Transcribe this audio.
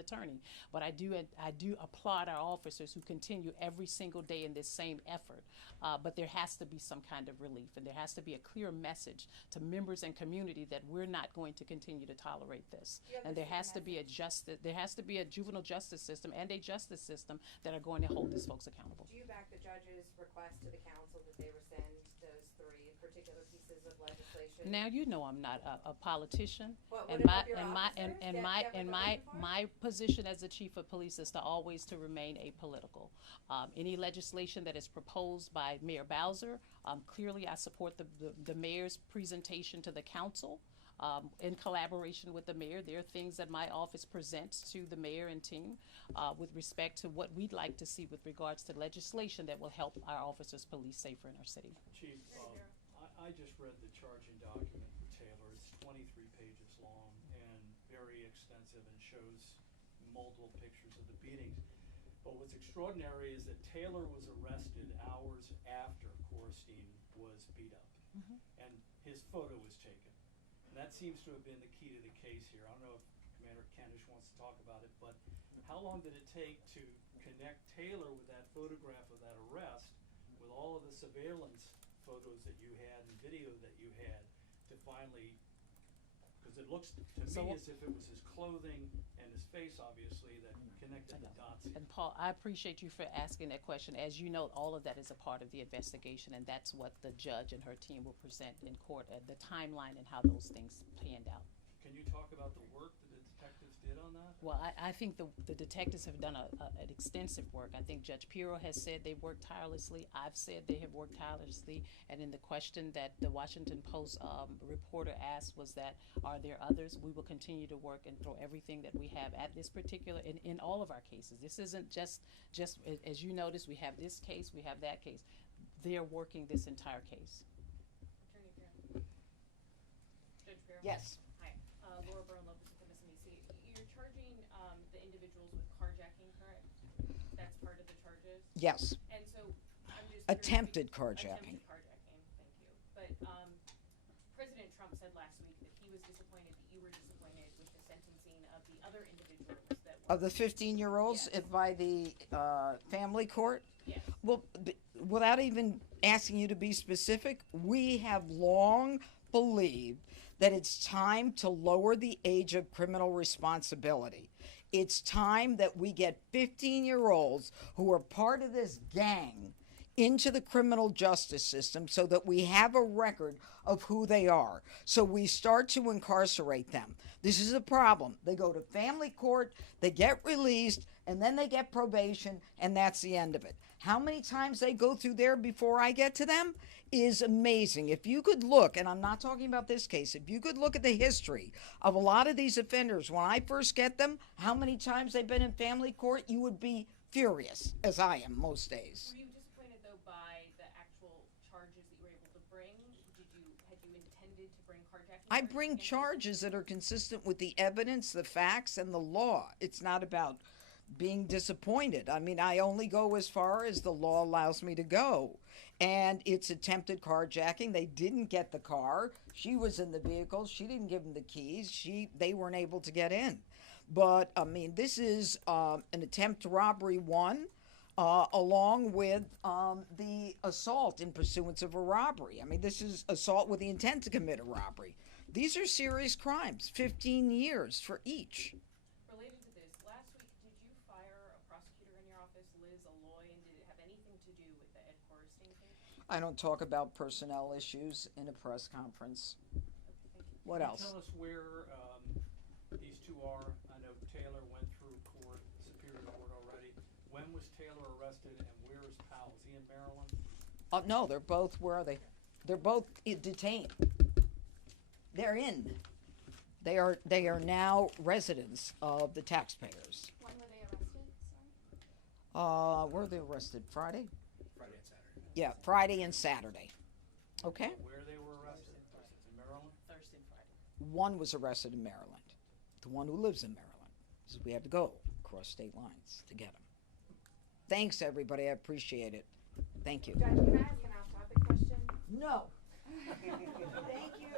attorney, but I do applaud our officers who continue every single day in this same effort. But there has to be some kind of relief, and there has to be a clear message to members and community that we're not going to continue to tolerate this. And there has to be a juvenile justice system and a justice system that are going to hold these folks accountable. Do you back the judge's request to the council that they rescind those 3 particular pieces of legislation? Now you know I'm not a politician, What and my position as the chief of police is to always to remain apolitical. Any legislation that is proposed by Mayor Bowser, clearly I support the mayor's presentation to the council. In collaboration with the mayor, there are things that my office presents to the mayor and team with respect to what we'd like to see with regards to legislation that will help our officers police safer in our city. Chief, I just read the charging document for Taylor. It's 23 pages long and very extensive and shows multiple pictures of the beatings. But what's extraordinary is that Taylor was arrested hours after Korstein was beat up, and his photo was taken. And that seems to have been the key to the case here. I don't know if Commander Kendish wants to talk about it, but how long did it take to connect Taylor with that photograph of that arrest with all of the surveillance photos that you had and video that you had to finally, because it looks to me as if it was his clothing and his face, obviously, that connected the dots. And Paul, I appreciate you for asking that question. As you know, all of that is a part of the investigation, and that's what the judge and her team will present in court, the timeline and how those things panned out. Can you talk about the work that the detectives did on that? Well, I think the detectives have done an extensive work. I think Judge Pirro has said they've worked tirelessly. I've said they have worked tirelessly. And in the question that the Washington Post reporter asked was that, are there others? We will continue to work and throw everything that we have at this particular, in all of our cases. This isn't just as you notice, we have this case, we have that case. They're working this entire case. Attorney Pirro. Judge Pirro. Yes. Hi, Laura Byrne-Lopez with MSNBC. You're charging the individuals with carjacking, correct? That's part of the charges? Yes. And so I'm just Attempted curious, carjacking. Attempted carjacking, thank you. But President Trump said last week that he was disappointed that you were disappointed with the sentencing of the other individuals that were... Of the 15-year-olds Yes. by the family court? Yes. Well, without even asking you to be specific, we have long believed that it's time to lower the age of criminal responsibility. It's time that we get 15-year-olds who are part of this gang into the criminal justice system so that we have a record of who they are. So we start to incarcerate them. This is a problem. They go to family court, they get released, and then they get probation, and that's the end of it. How many times they go through there before I get to them is amazing. If you could look, and I'm not talking about this case, if you could look at the history of a lot of these offenders, when I first get them, how many times they've been in family court, you would be furious, as I am most days. Were you disappointed, though, by the actual charges that you were able to bring? Had you intended to bring carjacking? I bring charges that are consistent with the evidence, the facts, and the law. It's not about being disappointed. I mean, I only go as far as the law allows me to go. And it's attempted carjacking. They didn't get the car. She was in the vehicle. She didn't give them the keys. They weren't able to get in. But, I mean, this is an attempt to robbery 1, along with the assault in pursuance of a robbery. I mean, this is assault with the intent to commit a robbery. These are serious crimes, 15 years for each. Related to this, last week, did you fire a prosecutor in your office, Liz Alloy, and did it have anything to do with the Ed Korstein case? I don't talk about personnel issues in a press conference. Okay, thank you. What Can else? you tell us where these two are? I know Taylor went through court, Superior Court already. When was Taylor arrested, and where is Powell? Is he in Maryland? No, they're both, where are they? They're both detained. They're in. They are now residents of the taxpayers. When were they arrested, sorry? Were they arrested? Friday? Friday and Saturday. Yeah, Friday and Saturday. Okay. Where they were arrested? In Maryland? Thursday and Friday. One was arrested in Maryland. The one who lives in Maryland. So we had to go across state lines to get him. Thanks, everybody. I appreciate it. Thank you. Judge, can I ask an off-topic question? No. Thank you.